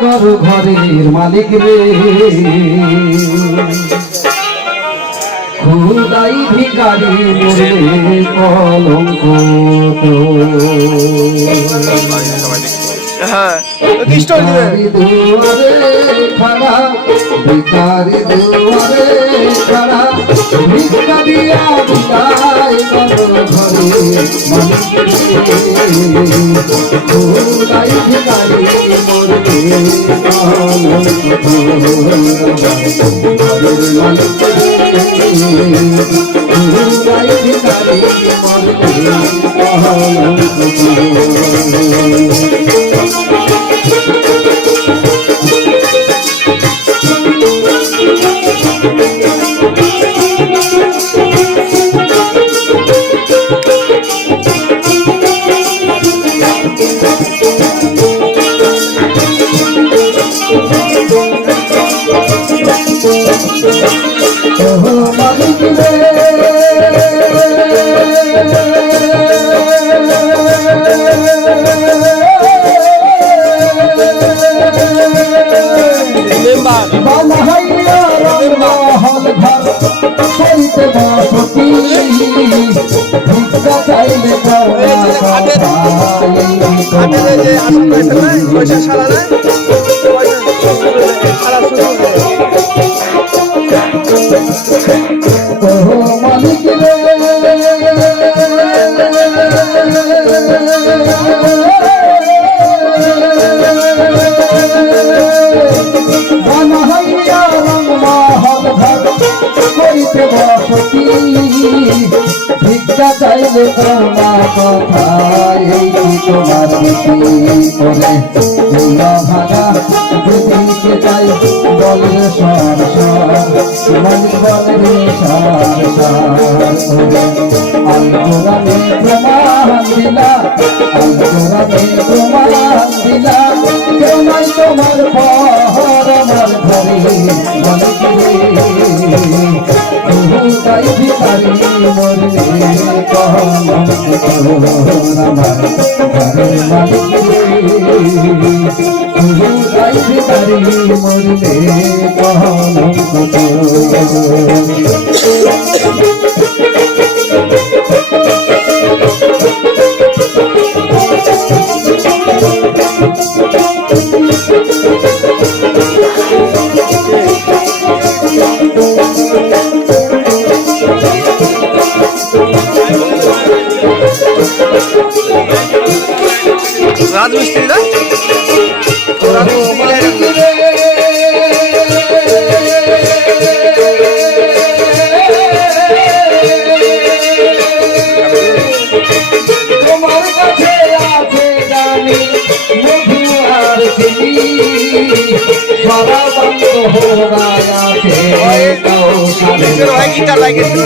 করো ঘরের মালিক রে, খুদাই ভিখারি মরলে কলঙ্ক দুয়ারে খাড়া, ভিখারি দুয়ারে খাড়া, ভিক্ষা দিয়া বিদায় করো ঘরের মালিক রে, খুদাই ভিখারি মরলে কলঙ্ক ঘরের মালিক রে, খুদাই ভিখারি মরলে মালিক রে, বানাইয়া রহল ঘর করিতে বসতি, ভিক্ষা চাইলে মালিক রে, বানাইয়া রহল ঘর করিতে বসতি, ভিক্ষা চাইলে তোমার কথা, এই তোমার বিধি করে ভাগা দিদিকে চাই বলে সর সর, মালিক বলে রে সার সার করে, আলগোরামে প্রমাণ দিলা, আলগোরামে প্রমাণ দিলা, কেউ নাই তোমার পর আমার ঘরে মালিক রে, খুদাই ভিখারি মরলে কলঙ্ক আমার ঘরের মালিক রে, খুদাই ভিখারি মরলে কলঙ্ক। রাজমিস্ত্রি না তোমার কাছে আছে জানি মধু আর চিনি, সারা বন্ধ হোরায় আছে গিটার লাগিয়েছে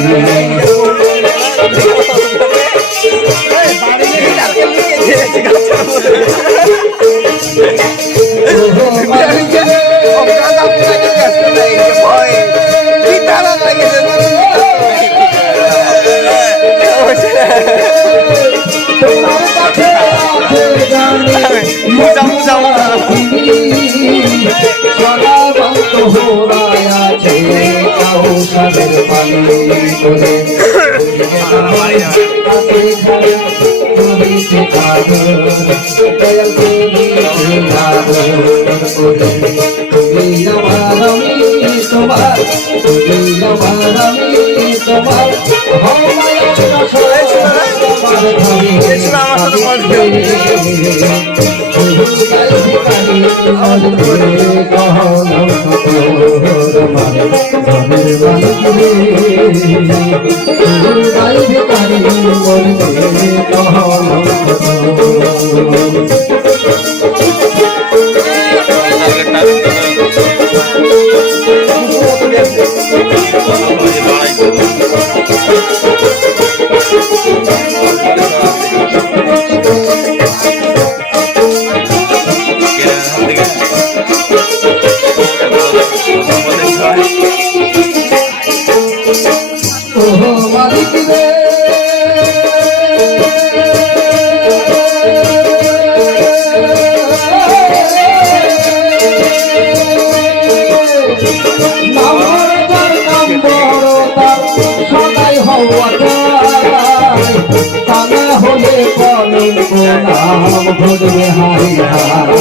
কলঙ্ক নাম ঘটবে হাই হাই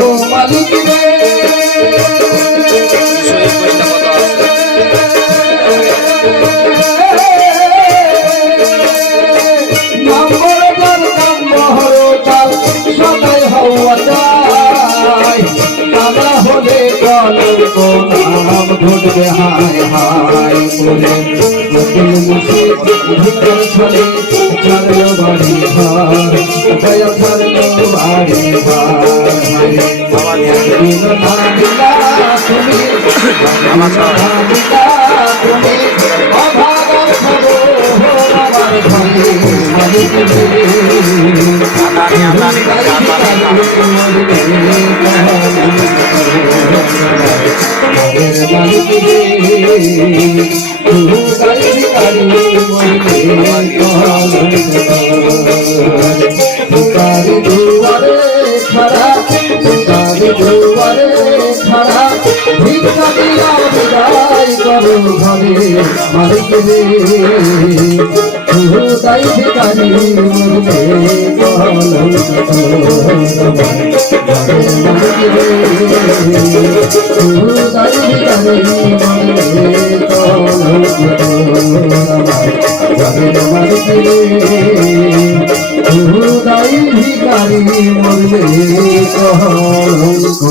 ও মালিক রে কলঙ্ক নাম ঘটবে হায় হায় করে মুকুল মুখে ভিতর ছড়ে ছাড়লো বাড়ি ঘর দয়া ছাড়লো বাড়ি ঘর একদিন না দিলা তুমি তুমি অভাব খবর আমার ঘরে মালিক দুয়ারে খাড়া ভিক্ষা দিয়া বিদায় করো ঘরে মালিক রে তাই ভিখারি মরবে কলঙ্ক মালিক রে তাই ভিখারি মরবে কলঙ্ক মালিক রে তাই ভিখারি মরবে কলঙ্ক